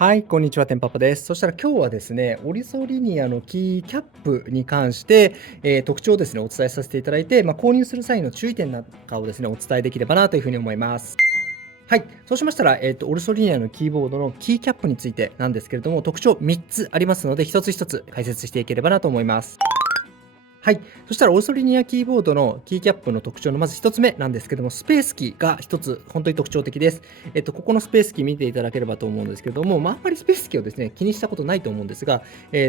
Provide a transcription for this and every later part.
はい、こんにちは、てんぱぱです。そしたら今日はですね、オリソリニアのキーキャップに関して、特徴をですね、お伝えさせていただいて、購入する際の注意点なんかをですね、お伝えできればなというふうに思います。はい、そうしましたら、オルソリニアのキーボードのキーキャップについてなんですけれども、特徴3つありますので、一つ一つ解説していければなと思います。はい。そしたらオーストリニアキーボードのキーキャップの特徴のまず1つ目なんですけども、スペースキーが1つ本当に特徴的です。ここのスペースキー見ていただければと思うんですけども、あんまりスペースキーをですね、気にしたことないと思うんですが、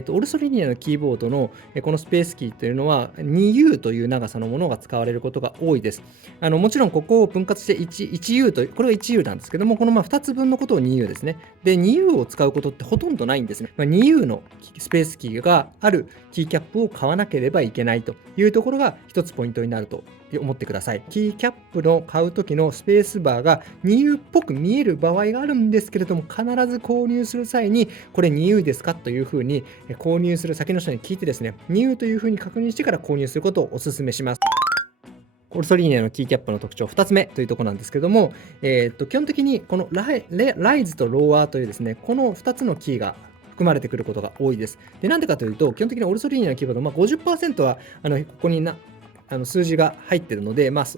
オルソリニアのキーボードのこのスペースキーというのは 2U という長さのものが使われることが多いです。もちろんここを分割して 1U と、これが 1U なんですけども、この2つ分のことを 2U ですね。で、2U を使うことってほとんどないんですね。2U のスペースキーがあるキーキャップを買わなければいけないというところが一つポイントになると思ってください。キーキャップの買う時のスペースバーが 2U っぽく見える場合があるんですけれども、必ず購入する際にこれ 2U ですかというふうに購入する先の人に聞いてですね、2U というふうに確認してから購入することをお勧めします。オルソリーニャのキーキャップの特徴2つ目というところなんですけども、基本的にこのライズとローアーというですね、この2つのキーが含まれてくることが多いです。で、なんでかというと、基本的にオルソリーニャのキーボード、50% はここに数字が入っているので、もし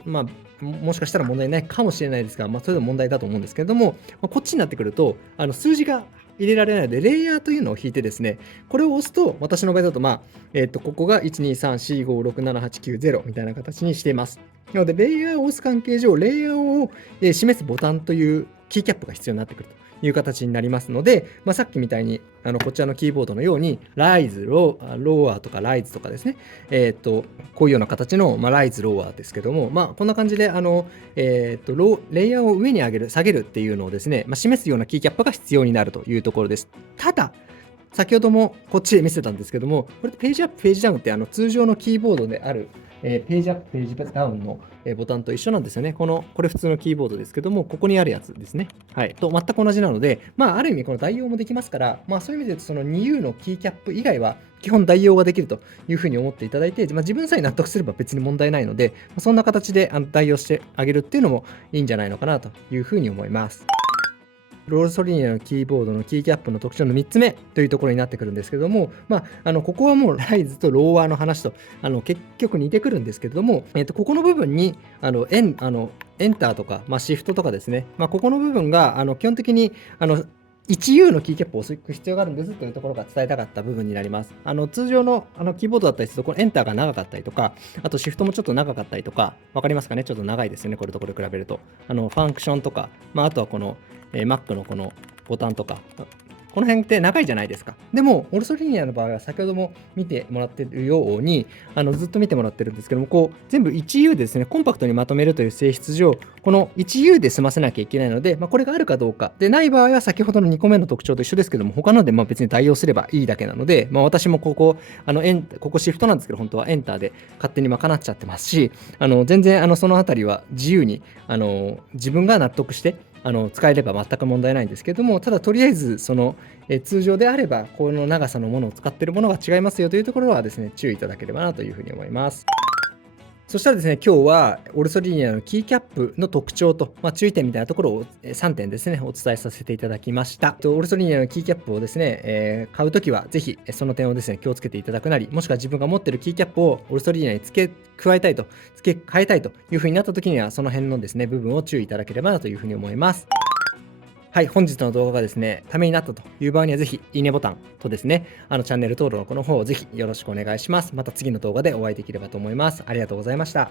かしたら問題ないかもしれないですが、それでも問題だと思うんですけれども、こっちになってくると、数字が入れられないので、レイヤーというのを引いてですね、これを押すと、私の場合だと、ここが123456789みたいな形にしています。なので、レイヤーを押す関係上、レイヤーを示すボタンというキーキャップが必要になってくるという形になりますので、さっきみたいにこちらのキーボードのように、ライズ、ローアーとかライズとかですね、こういうような形の、ライズ、ローアーですけども、こんな感じでレイヤーを上に上げる、下げるっていうのをですね、示すようなキーキャップが必要になるというところです。ただ、先ほどもこっちで見せたんですけども、これページアップ、ページダウンって通常のキーボードである、ページアップ、ページダウンのボタンと一緒なんですよね。これ普通のキーボードですけども、ここにあるやつですね。はい。と全く同じなので、ある意味この代用もできますから、そういう意味で言うとその 2U のキーキャップ以外は基本代用ができるというふうに思っていただいて、自分さえ納得すれば別に問題ないので、そんな形で代用してあげるっていうのもいいんじゃないのかなというふうに思います。ロールソリニアのキーボードのキーキャップの特徴の3つ目というところになってくるんですけども、ここはもうライズとローワーの話と結局似てくるんですけれども、ここの部分にエンターとか、シフトとかですね、ここの部分が基本的に1U のキーキャップを押す必要があるんですというところが伝えたかった部分になります。通常のキーボードだったりすると、このエンターが長かったりとか、あとシフトもちょっと長かったりとか、わかりますかね？ちょっと長いですよね、これとこれ比べると。ファンクションとか、あとはこの、Mac のこのボタンとか、この辺って長いじゃないですか。でも、オルソリニアの場合は先ほども見てもらっているように、ずっと見てもらってるんですけども、全部 1U でですね、コンパクトにまとめるという性質上、この 1U で済ませなきゃいけないので、これがあるかどうか。で、ない場合は先ほどの2個目の特徴と一緒ですけども、他ので別に代用すればいいだけなので、私もここシフトなんですけど、本当はエンターで勝手に賄っちゃってますし、全然そのあたりは自由に、自分が納得して、使えれば全く問題ないんですけれども、ただとりあえず通常であればこの長さのものを使っているものが違いますよというところはですね、注意いただければなというふうに思います。そしたらですね、今日はオルソリニアのキーキャップの特徴と、注意点みたいなところを3点ですね、お伝えさせていただきました。オルソリニアのキーキャップをですね、買うときはぜひその点をですね、気をつけていただくなり、もしくは自分が持っているキーキャップをオルソリニアに付け替えたいというふうになったときには、その辺のですね、部分を注意いただければなというふうに思います。はい、本日の動画がですね、ためになったという場合にはぜひいいねボタンとですね、チャンネル登録の方をぜひよろしくお願いします。また次の動画でお会いできればと思います。ありがとうございました。